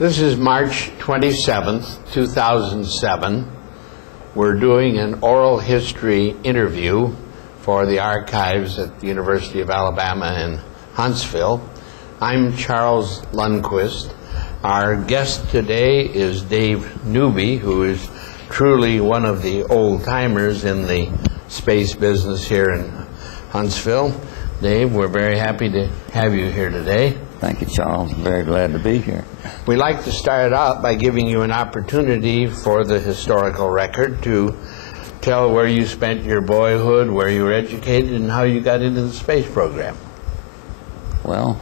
This is March 27th, 2007. We're doing an oral history interview for the archives at the University of Alabama in Huntsville. I'm Charles Lundquist. Our guest today is Dave Newby, who is truly one of the old-timers in the space business here in Huntsville. Dave, we're very happy to have you here today. Thank you, Charles. Very glad to be here. We'd like to start out by giving you an opportunity for the historical record to tell where you spent your boyhood, where you were educated, and how you got into the space program. Well,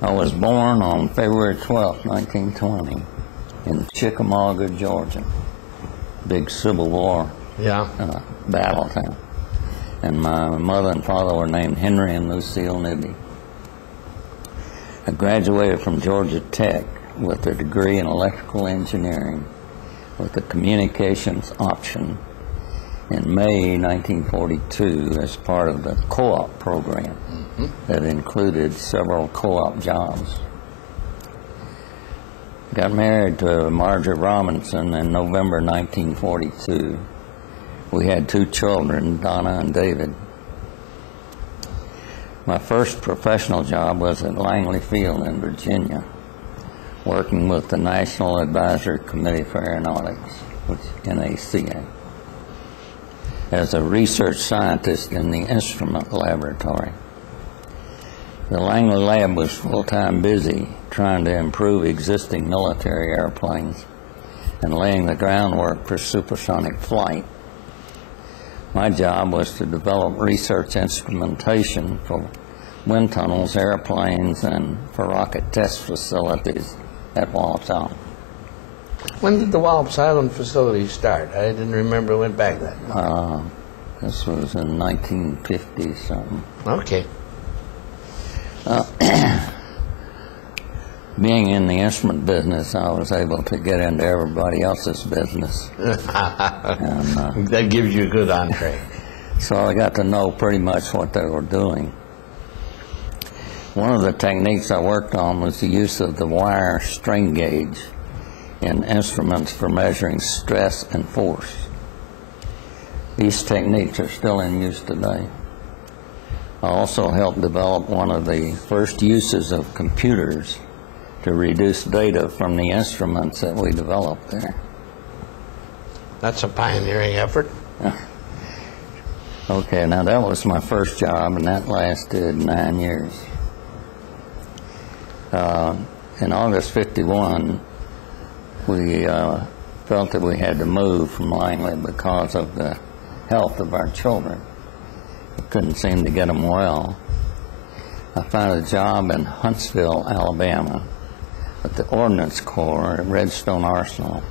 I was born on February 12, 1920 in Chickamauga, Georgia. Big Civil War battle town. And my mother and father were named Henry and Lucille Newby. I graduated from Georgia Tech with a degree in electrical engineering with a communications option in May 1942 as part of the co-op program that included several co-op jobs. Got married to Marjorie Robinson in November 1942. We had 2 children, Donna and David. My first professional job was at Langley Field in Virginia, working with the National Advisory Committee for Aeronautics, which is NACA, as a research scientist in the instrument laboratory. The Langley lab was full-time busy trying to improve existing military airplanes and laying the groundwork for supersonic flight. My job was to develop research instrumentation for wind tunnels, airplanes, and for rocket test facilities at Wallops Island. When did the Wallops Island facility start? I didn't remember it went back that much. This was in 1950-something. Okay. Being in the instrument business, I was able to get into everybody else's business. And, that gives you a good entree. So I got to know pretty much what they were doing. One of the techniques I worked on was the use of the wire strain gauge in instruments for measuring stress and force. These techniques are still in use today. I also helped develop one of the first uses of computers to reduce data from the instruments that we developed there. That's a pioneering effort. Okay, now that was my first job, and that lasted 9 years. In August '51, we felt that we had to move from Langley because of the health of our children. We couldn't seem to get them well. I found a job in Huntsville, Alabama, at the Ordnance Corps at Redstone Arsenal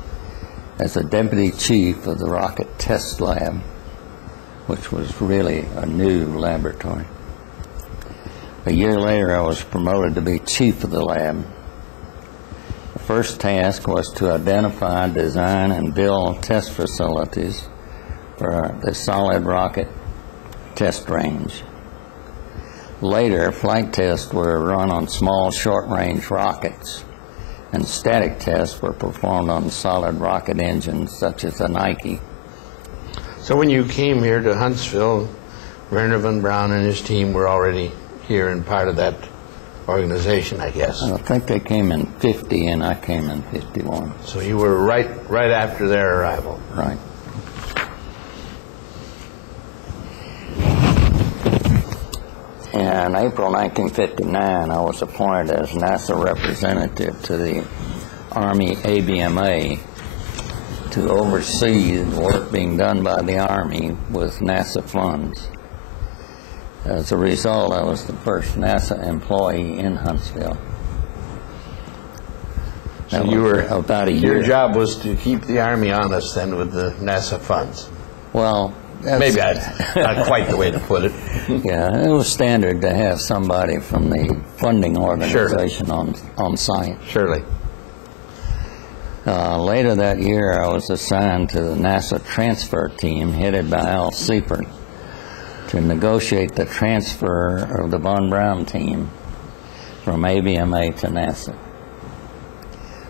as a deputy chief of the rocket test lab, which was really a new laboratory. A year later, I was promoted to be chief of the lab. The first task was to identify, design, and build test facilities for the solid rocket test range. Later, flight tests were run on small short-range rockets, and static tests were performed on solid rocket engines such as the Nike. So when you came here to Huntsville, Werner von Braun and his team were already here and part of that organization, I guess. I think they came in '50 and I came in '51. So you were right after their arrival. Right. In April 1959, I was appointed as NASA representative to the Army ABMA to oversee the work being done by the Army with NASA funds. As a result, I was the first NASA employee in Huntsville. So you were about a year. Your job was to keep the Army honest then with the NASA funds. Well, maybe that's not quite the way to put it. Yeah, it was standard to have somebody from the funding organization on site. Surely. Later that year, I was assigned to the NASA transfer team headed by Al Seifert to negotiate the transfer of the von Braun team from ABMA to NASA.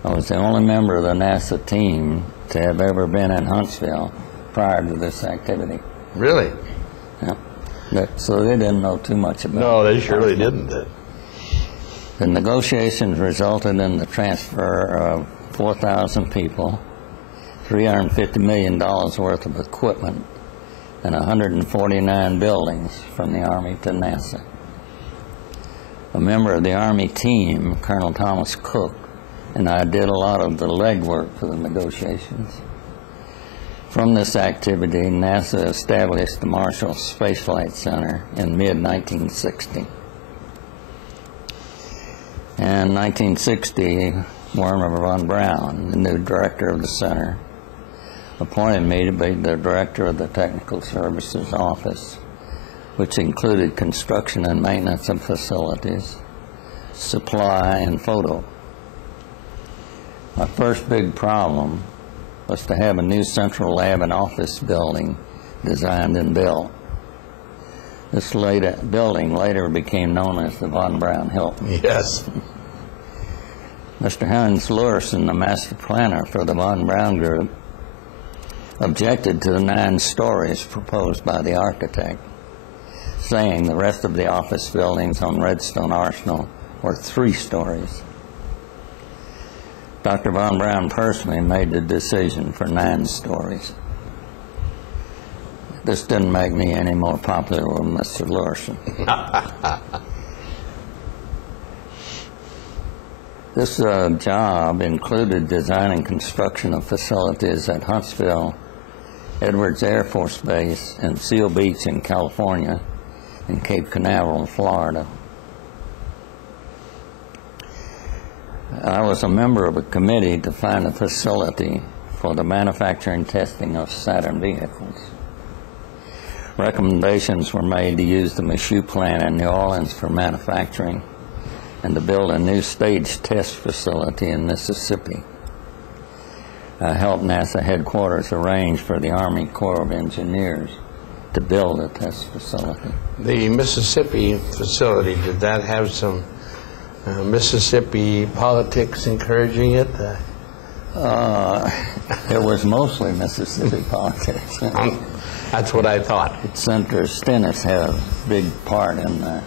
I was the only member of the NASA team to have ever been in Huntsville prior to this activity. Really? Yeah. So they didn't know too much about it. No, they surely didn't. The negotiations resulted in the transfer of 4,000 people, $350 million worth of equipment, and 149 buildings from the Army to NASA. A member of the Army team, Colonel Thomas Cook, and I did a lot of the legwork for the negotiations. From this activity, NASA established the Marshall Space Flight Center in mid-1960. In 1960, Werner von Braun, the new director of the center, appointed me to be the director of the Technical Services Office, which included construction and maintenance of facilities, supply, and photo. My first big problem was to have a new central lab and office building designed and built. This building later became known as the Von Braun Hilton. Yes. Mr. Hans Lursen, the master planner for the Von Braun Group, objected to the 9 stories proposed by the architect, saying the rest of the office buildings on Redstone Arsenal were 3 stories. Dr. Von Braun personally made the decision for 9 stories. This didn't make me any more popular with Mr. Lursen. This job included design and construction of facilities at Huntsville, Edwards Air Force Base, and Seal Beach in California, and Cape Canaveral, Florida. I was a member of a committee to find a facility for the manufacturing and testing of Saturn vehicles. Recommendations were made to use the Michoud plant in New Orleans for manufacturing and to build a new stage test facility in Mississippi. I helped NASA headquarters arrange for the Army Corps of Engineers to build a test facility. The Mississippi facility, did that have some Mississippi politics encouraging it? It was mostly Mississippi politics. That's what I thought. Senator Stennis had a big part in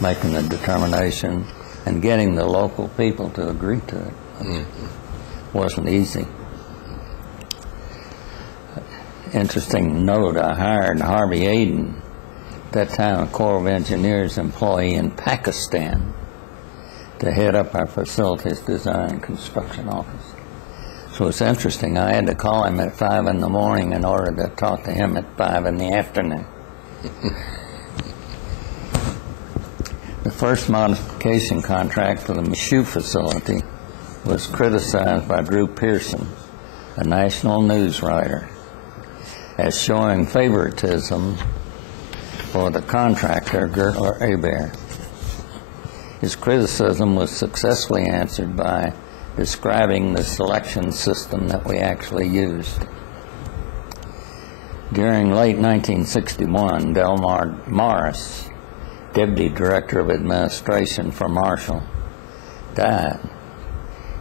making the determination and getting the local people to agree to it. Wasn't easy. Interesting note, I hired Harvey Aden, at that time a Corps of Engineers employee in Pakistan, to head up our facilities design and construction office. So it's interesting, I had to call him at 5 in the morning in order to talk to him at 5 in the afternoon. The first modification contract for the Michoud facility was criticized by Drew Pearson, a national news writer, as showing favoritism for the contractor, Gertler Hebert. His criticism was successfully answered by describing the selection system that we actually used. During late 1961, Delmar Morris, Deputy Director of Administration for Marshall, died.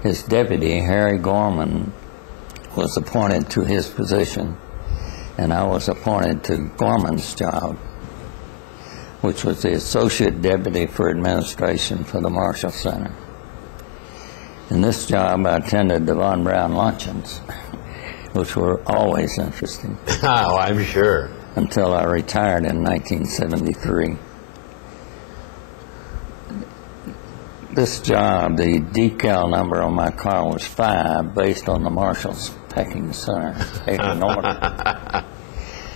His deputy, Harry Gorman, was appointed to his position, and I was appointed to Gorman's job, which was the Associate Deputy for Administration for the Marshall Center. In this job, I attended the Von Braun luncheons, which were always interesting. Oh, I'm sure. Until I retired in 1973. This job, the decal number on my car was 5, based on the Marshall's pecking order.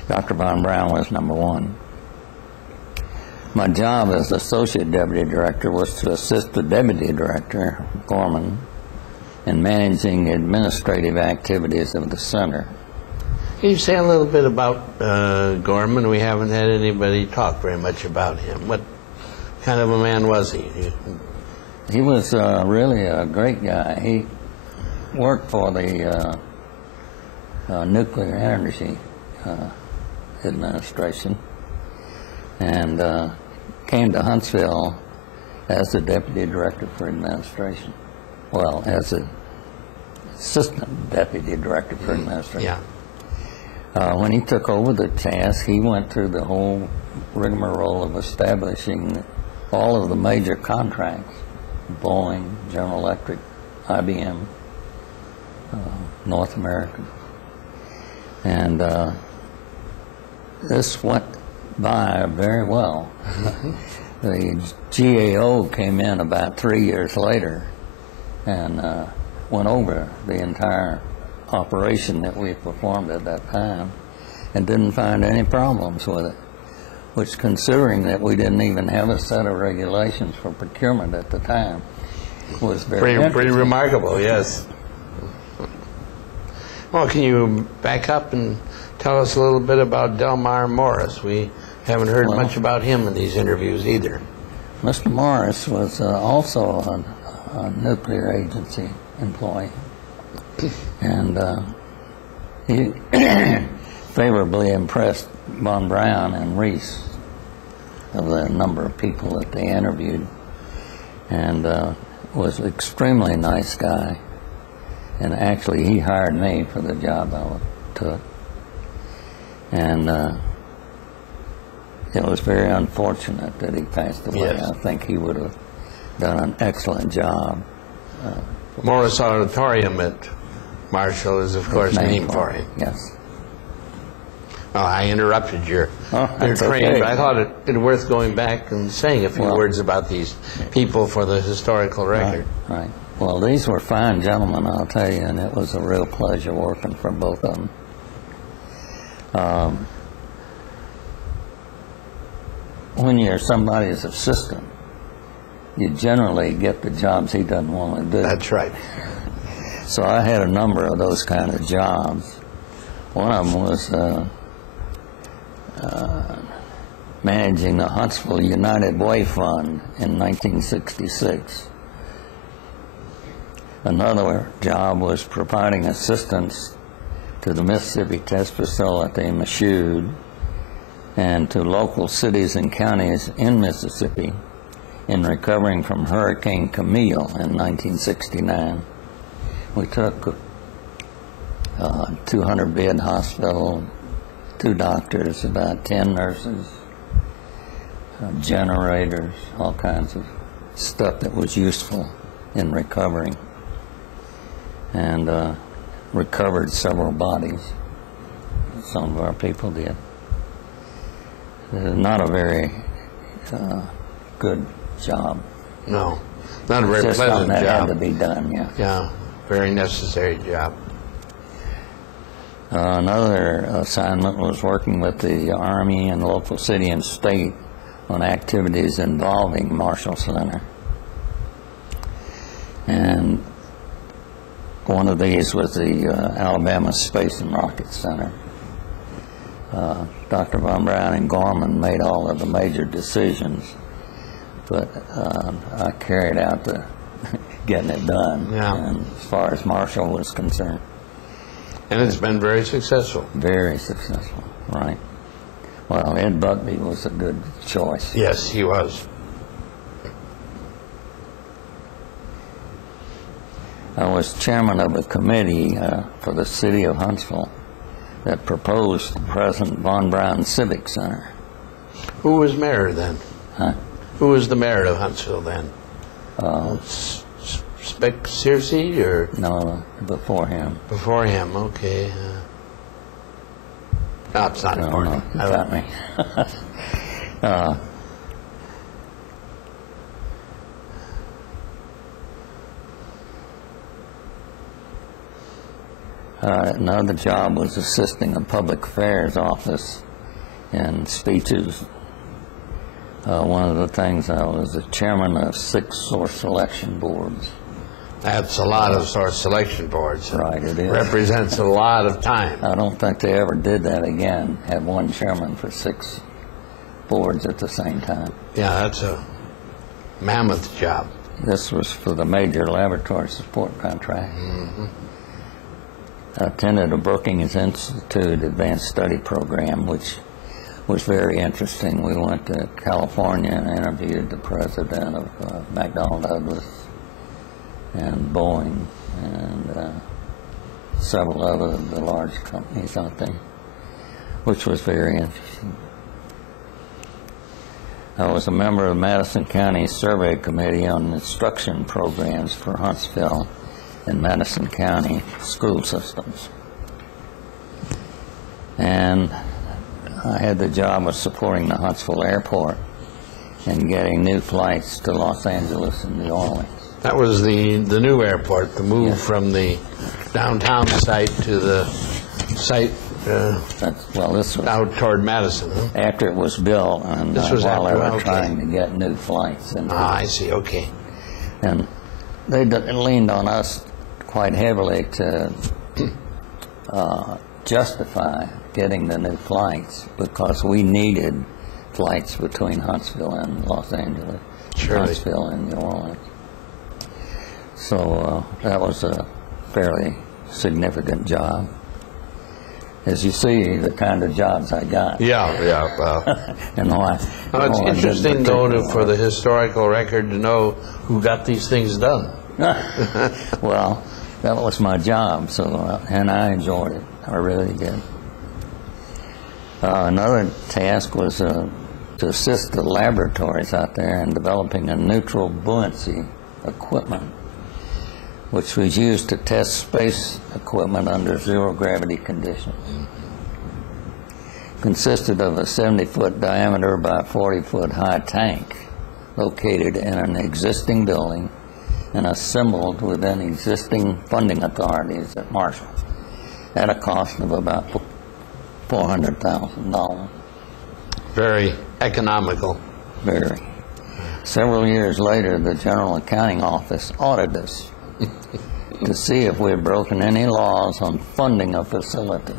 Dr. Von Braun was number 1. My job as Associate Deputy Director was to assist the Deputy Director, Gorman, in managing administrative activities of the center. Can you say a little bit about Gorman? We haven't had anybody talk very much about him. What kind of a man was he? He was really a great guy. He worked for the Nuclear Energy Administration and came to Huntsville as the Deputy Director for Administration. Well, as a assistant deputy director for administration. Yeah. When he took over the task, he went through the whole rigmarole of establishing all of the major contracts: Boeing, General Electric, IBM, North American. And this went by very well. The GAO came in about 3 years later and went over the entire operation that we performed at that time and didn't find any problems with it, which, considering that we didn't even have a set of regulations for procurement at the time, was pretty remarkable. Yes. Well, can you back up and tell us a little bit about Delmar Morris? We haven't heard much about him in these interviews either. Mr. Morris was also a nuclear agency employee, and he favorably impressed Von Braun and Reese of the number of people that they interviewed, and was an extremely nice guy. And actually, he hired me for the job I took. And it was very unfortunate that he passed away. Yes. I think he would have done an excellent job. Morris Auditorium at Marshall is, of course, named for him. Yes. Oh, I interrupted your train, okay. but I thought it worth going back and saying a few words about these people for the historical record. Right. Well, these were fine gentlemen, I'll tell you, and it was a real pleasure working for both of them. When you're somebody's assistant, you generally get the jobs he doesn't want to do. That's right. So I had a number of those kind of jobs. One of them was managing the Huntsville United Way Fund in 1966. Another job was providing assistance to the Mississippi Test Facility, Michoud, and to local cities and counties in Mississippi in recovering from Hurricane Camille in 1969. We took a 200-bed hospital, 2 doctors, about 10 nurses, generators, all kinds of stuff that was useful in recovering, and recovered several bodies. Some of our people did. Not a very good job. No, not a very Just pleasant something that job. had to be done, yeah. Yeah, very necessary job. Another assignment was working with the Army and local city and state on activities involving Marshall Center. And one of these was the Alabama Space and Rocket Center. Dr. Von Braun and Gorman made all of the major decisions, but I carried out the getting it done, and as far as Marshall was concerned. And it's been very successful. Very successful, right. Well, Ed Buckby was a good choice. Yes, he was. I was chairman of a committee for the city of Huntsville that proposed the present Von Braun Civic Center. Who was mayor then? Huh? Who was the mayor of Huntsville then? Searcy or? No, before him. Before him, okay. No, it's not important. You got me. Another job was assisting a public affairs office in speeches. One of the things, I was the chairman of 6 source selection boards. That's a lot of source selection boards. Right, it is. Represents a lot of time. I don't think they ever did that again, had one chairman for 6 boards at the same time. Yeah, that's a mammoth job. This was for the major laboratory support contract. Mm-hmm. I attended a Brookings Institute advanced study program, which was very interesting. We went to California and interviewed the president of McDonnell Douglas and Boeing and several other of the large companies out there, which was very interesting. I was a member of the Madison County Survey Committee on instruction programs for Huntsville and Madison County school systems. And I had the job of supporting the Huntsville airport and getting new flights to Los Angeles and New Orleans. That was the new airport, the move from the downtown site to the site Well, this was out toward Madison. Huh? after it was built, and This was while they after, were okay. trying to get new flights. And, I see, okay. and they leaned on us quite heavily to justify getting the new flights because we needed flights between Huntsville and Los Angeles, Surely. Huntsville and New Orleans. So that was a fairly significant job. As you see, the kind of jobs I got. Yeah, well. And why. Well, it's why I did interesting, though, particularly. for the historical record to know who got these things done. Well, that was my job, so and I enjoyed it. I really did. Another task was to assist the laboratories out there in developing a neutral buoyancy equipment, which was used to test space equipment under zero-gravity conditions. Consisted of a 70-foot diameter by 40-foot high tank located in an existing building and assembled within existing funding authorities at Marshall at a cost of about $400,000. Very economical. Very. Several years later, the General Accounting Office audited us to see if we had broken any laws on funding a facility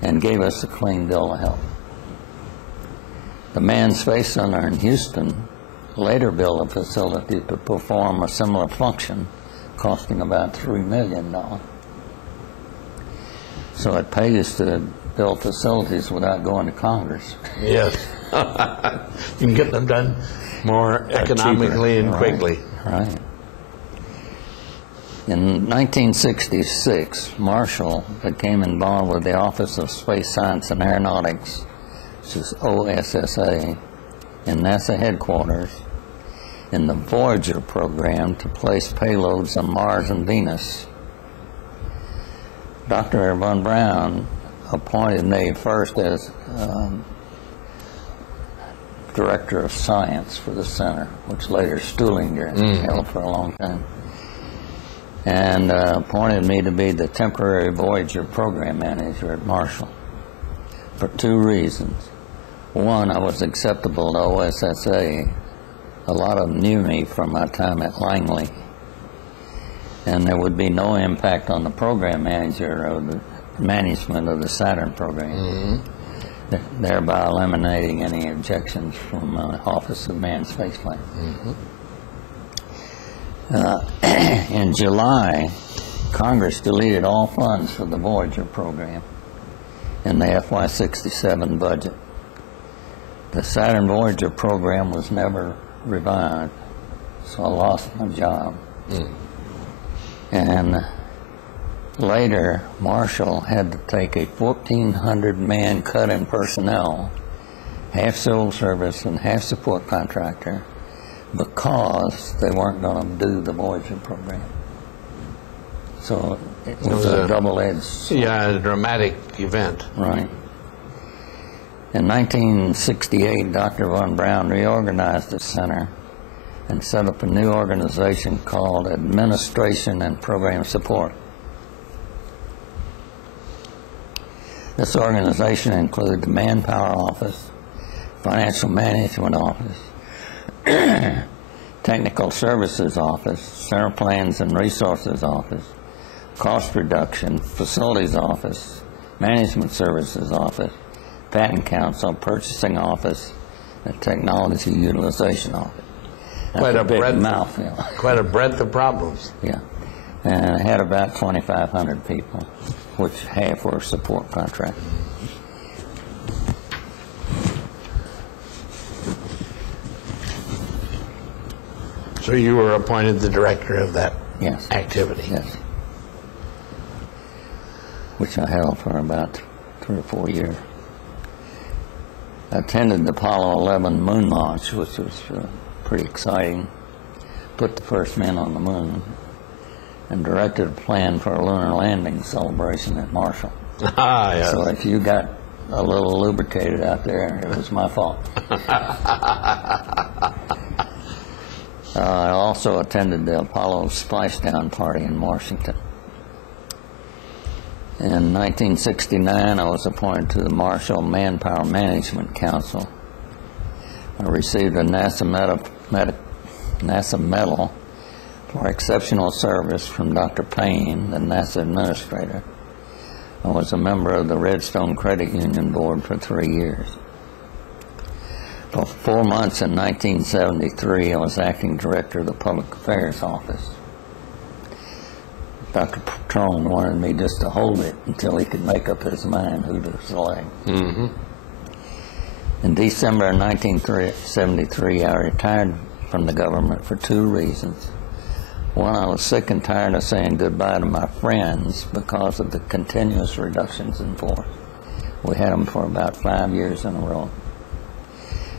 and gave us a clean bill of health. The Manned Space Center in Houston later built a facility to perform a similar function, costing about $3 million. So it pays to build facilities without going to Congress. Yes. You can get them done more economically and quickly. Right. In 1966, Marshall became involved with the Office of Space Science and Aeronautics, which is OSSA, in NASA headquarters in the Voyager program to place payloads on Mars and Venus. Dr. von Braun appointed me first as Director of Science for the center, which later Stuhlinger held for a long time, and appointed me to be the temporary Voyager program manager at Marshall for two reasons. One, I was acceptable to OSSA. A lot of them knew me from my time at Langley, and there would be no impact on the program manager or the management of the Saturn program, thereby eliminating any objections from Office of Manned Spaceflight. In July, Congress deleted all funds for the Voyager program in the FY67 budget. The Saturn Voyager program was never revived, so I lost my job. And later, Marshall had to take a 1,400-man cut in personnel, half civil service and half support contractor, because they weren't going to do the Voyager program. So it was a double-edged. Yeah, a dramatic event. Right. In 1968, Dr. von Braun reorganized the center and set up a new organization called Administration and Program Support. This organization included the Manpower Office, Financial Management Office, Technical Services Office, Center Plans and Resources Office, Cost Reduction, Facilities Office, Management Services Office, Patent Council, Purchasing Office, and Technology Utilization Office. Quite a big breadth. mouthful. Quite a breadth of problems. Yeah. And it had about 2,500 people, which half were support contractors. So you were appointed the director of that Yes. activity. Yes. which I held for about 3 or 4 years. I attended the Apollo 11 moon launch, which was pretty exciting. Put the first men on the moon, and directed a plan for a lunar landing celebration at Marshall. Ah, yes. So if you got a little lubricated out there, it was my fault. I also attended the Apollo splashdown party in Washington. In 1969, I was appointed to the Marshall Manpower Management Council. I received a NASA Medal for exceptional service from Dr. Payne, the NASA administrator. I was a member of the Redstone Credit Union Board for 3 years. For 4 months in 1973, I was acting director of the Public Affairs Office. Dr. Petrone wanted me just to hold it until he could make up his mind who to select. Mm-hmm. In December of 1973, I retired from the government for 2 reasons. One, I was sick and tired of saying goodbye to my friends because of the continuous reductions in force. We had them for about 5 years in a row.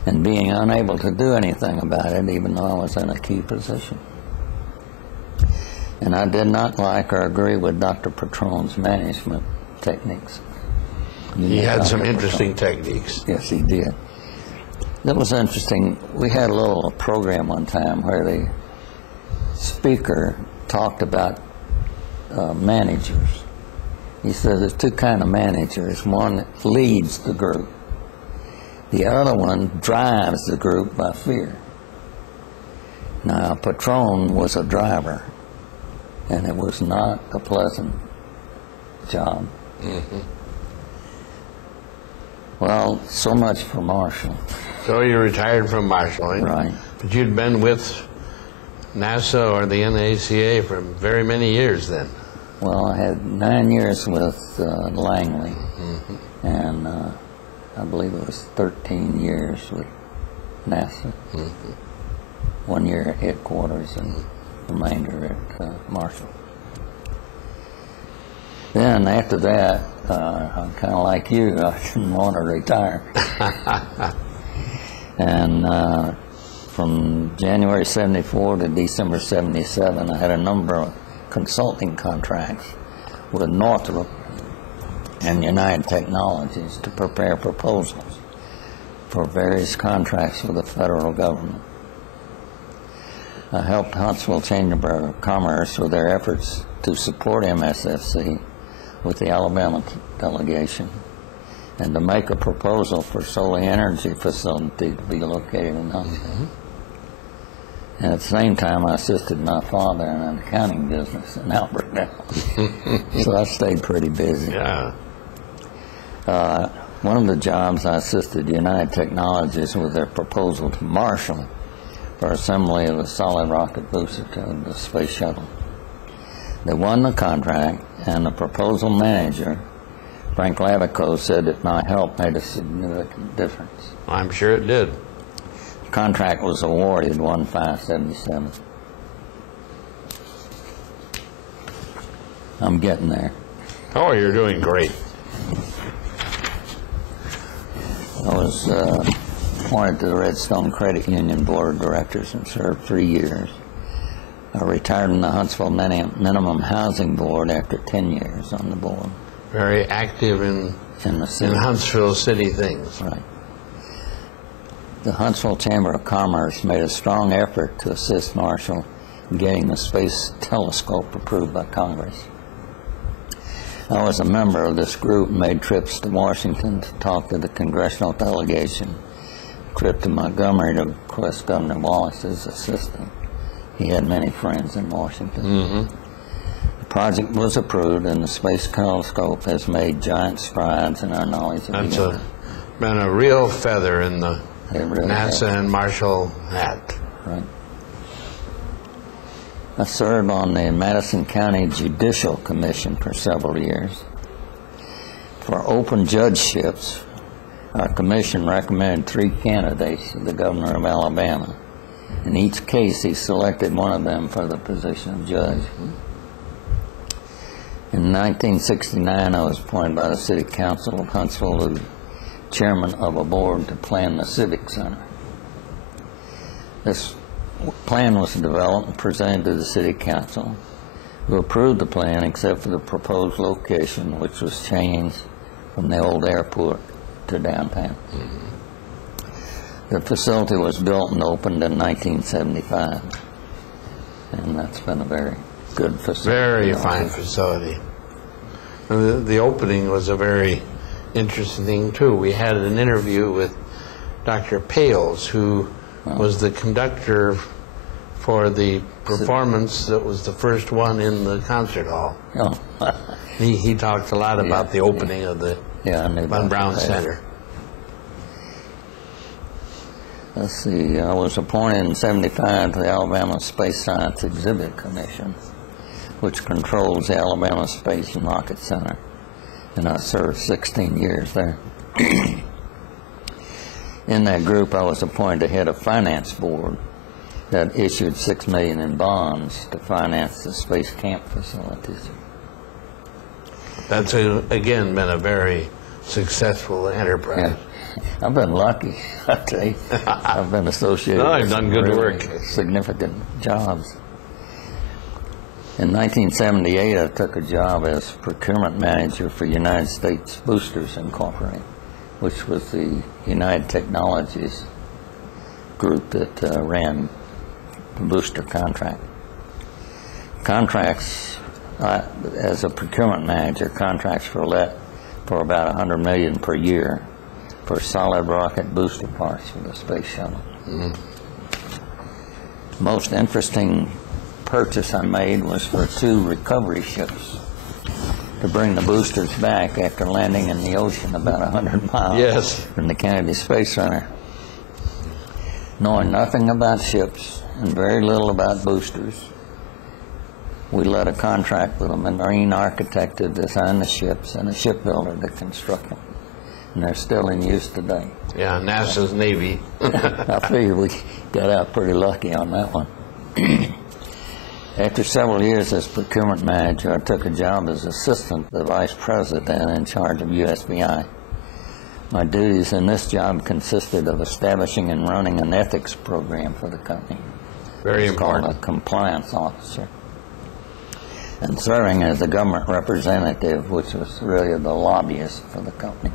And being unable to do anything about it, even though I was in a key position. And I did not like or agree with Dr. Petrone's management techniques. He had some interesting techniques. Yes, he did. That was interesting. We had a little program one time where the speaker talked about managers. He said there's 2 kinds of managers. One leads the group. The other one drives the group by fear. Now, Petrone was a driver, and it was not a pleasant job. Mm-hmm. Well, so much for Marshall. So you retired from marshalling. Right. But you'd been with NASA or the NACA for very many years then. Well, I had 9 years with Langley, Mm-hmm. and I believe it was 13 years with NASA. Mm-hmm. 1 year at headquarters and the remainder at Marshall. Then after that, I'm kind of like you, I didn't want to retire. And from January 74 to December 77, I had a number of consulting contracts with Northrop and United Technologies to prepare proposals for various contracts for the federal government. I helped Huntsville Chamber of Commerce with their efforts to support MSFC with the Alabama delegation and to make a proposal for solar energy facility to be located in Huntsville. Mm-hmm. And at the same time, I assisted my father in an accounting business in Albertville. So I stayed pretty busy. Yeah. One of the jobs I assisted United Technologies with their proposal to Marshall for assembly of a solid rocket booster to the space shuttle. They won the contract, and the proposal manager, Frank Lavico, said that my help made a significant difference. I'm sure it did. The contract was awarded 1577. I'm getting there. Oh, you're doing great. I was appointed to the Redstone Credit Union Board of Directors and served 3 years. I retired from the Huntsville Minimum Housing Board after 10 years on the board. Very active in the city. In Huntsville city things. Right. The Huntsville Chamber of Commerce made a strong effort to assist Marshall in getting the space telescope approved by Congress. I was a member of this group and made trips to Washington to talk to the congressional delegation, a trip to Montgomery to request Governor Wallace's assistance. He had many friends in Washington. Mm-hmm. The project was approved, and the space telescope has made giant strides in our knowledge of That's the universe. been a real feather in the Really NASA has. and Marshall hat. Right. I served on the Madison County Judicial Commission for several years. For open judgeships, our commission recommended 3 candidates to the governor of Alabama. In each case, he selected one of them for the position of judge. In 1969, I was appointed by the City Council of Huntsville as chairman of a board to plan the Civic Center. This plan was developed and presented to the City Council, who approved the plan except for the proposed location, which was changed from the old airport to downtown. The facility was built and opened in 1975, and that's been a very good facility. Very fine facility. The opening was a very interesting thing, too. We had an interview with Dr. Pales, who was the conductor for the performance that was the first one in the concert hall. Oh. He talked a lot about the opening of the Von Braun Center. Let's see, I was appointed in 1975 to the Alabama Space Science Exhibit Commission, which controls the Alabama Space and Rocket Center, and I served 16 years there. In that group, I was appointed to head a finance board that issued $6 million in bonds to finance the space camp facilities. That's, again, been a very successful enterprise. Yeah. I've been lucky, I tell you. I've been associated I've done good really work. Significant jobs. In 1978, I took a job as procurement manager for United States Boosters Incorporated, which was the United Technologies group that ran the booster contract. Contracts, as a procurement manager, contracts were let for about $100 million per year for solid rocket booster parts for the space shuttle. Most interesting purchase I made was for 2 recovery ships to bring the boosters back after landing in the ocean about 100 miles from the Kennedy Space Center. Knowing nothing about ships and very little about boosters, we let a contract with a marine architect to design the ships and a shipbuilder to construct them. And they're still in use today. Yeah, NASA's Navy. I figure we got out pretty lucky on that one. After several years as procurement manager, I took a job as assistant to the vice president in charge of USBI. My duties in this job consisted of establishing and running an ethics program for the company. Very important. Called a compliance officer. And serving as a government representative, which was really the lobbyist for the company.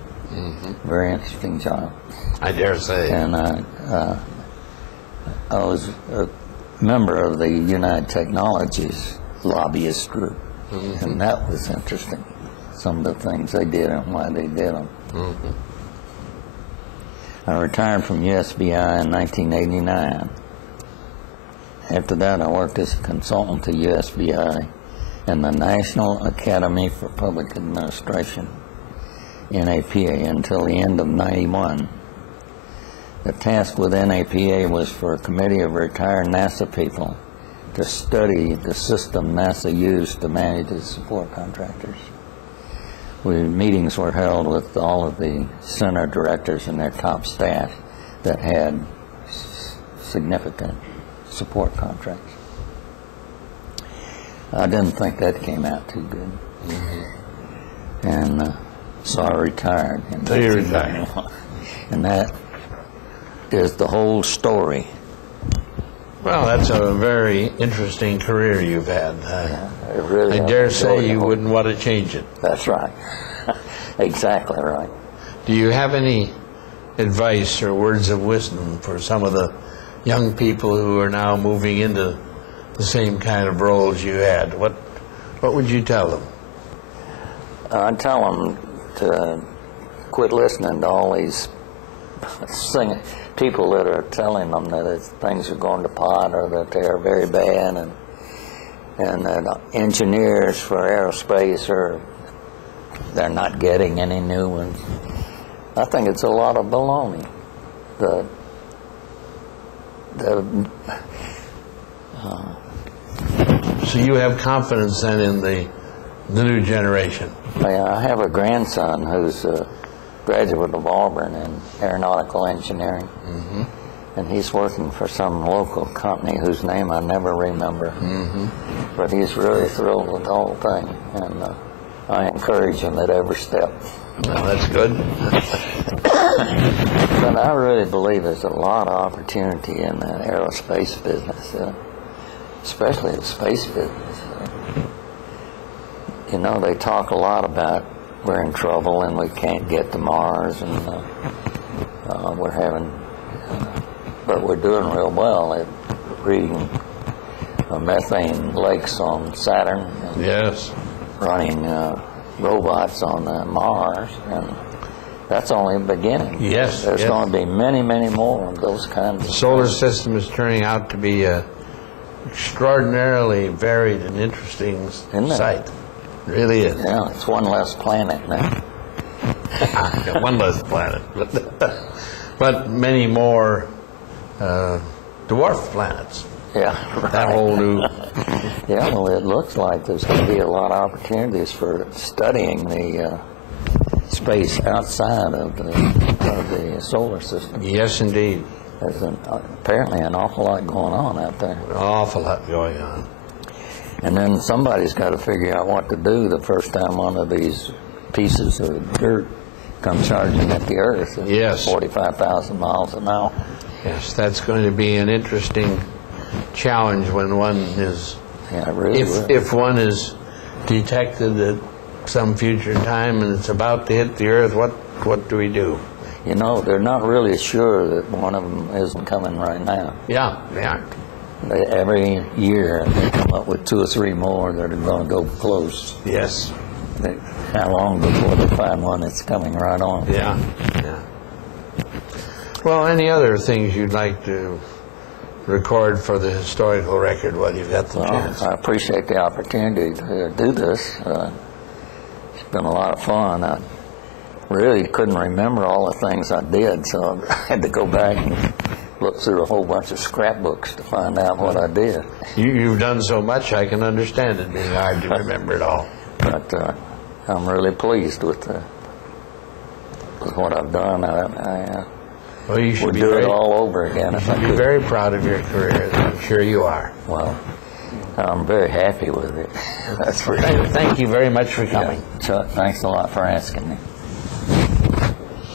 Very interesting job. I dare say. And I was a member of the United Technologies lobbyist group, and that was interesting. Some of the things they did and why they did them. I retired from USBI in 1989. After that, I worked as a consultant to USBI and the National Academy for Public Administration, NAPA, until the end of '91. The task with NAPA was for a committee of retired NASA people to study the system NASA used to manage its support contractors. Meetings were held with all of the center directors and their top staff that had significant support contracts. I didn't think that came out too good. And so I retired. So you retired. And that is the whole story. Well, that's a very interesting career you've had. Really I dare say you wouldn't want to change it. That's right. Exactly right. Do you have any advice or words of wisdom for some of the young people who are now moving into the same kind of roles you had? What would you tell them? I'd tell them to quit listening to all these people that are telling them that things are going to pot or that they are very bad, and that engineers for aerospace they're not getting any new ones. I think it's a lot of baloney. So you have confidence then in the new generation? I have a grandson who's a graduate of Auburn in aeronautical engineering, and he's working for some local company whose name I never remember, but he's really thrilled with the whole thing, and I encourage them at every step. Well, that's good. But I really believe there's a lot of opportunity in the aerospace business, especially the space business. You know, they talk a lot about we're in trouble and we can't get to Mars, and we're having, but we're doing real well at reading methane lakes on Saturn. And Yes. running robots on Mars, and that's only a beginning. Yes. There's going to be many, many more of those kinds The of solar things. system is turning out to be a extraordinarily varied and interesting Isn't it? sight. It really is. Yeah, it's one less planet now. One less planet. But many more dwarf planets. Yeah, That whole new... yeah. Well, it looks like there's going to be a lot of opportunities for studying the space outside of the solar system. Yes, indeed. There's apparently an awful lot going on out there. An awful lot going on. And then somebody's got to figure out what to do the first time one of these pieces of dirt comes charging at the Earth at Yes. 45,000 miles an hour. Yes, that's going to be an interesting challenge when one is... Yeah, it really will. If one is detected at some future time and it's about to hit the Earth, what do we do? You know, they're not really sure that one of them isn't coming right now. Yeah, they aren't. Every year they come up with 2 or 3 more that are going to go close. Yes. How long before they find one that's coming right on? Yeah. Yeah. Well, any other things you'd like to record for the historical record while you've got the chance? I appreciate the opportunity to do this. It's been a lot of fun. I really couldn't remember all the things I did, so I had to go back and look through a whole bunch of scrapbooks to find out what I did. You've done so much, I can understand it being hard to remember it all. But I'm really pleased with what I've done. Well, you should would be do very, it all over again if I be could. very proud of your career. I'm sure you are. Well, I'm very happy with it. That's for sure. Thank you very much for coming. Chuck, thanks a lot for asking me.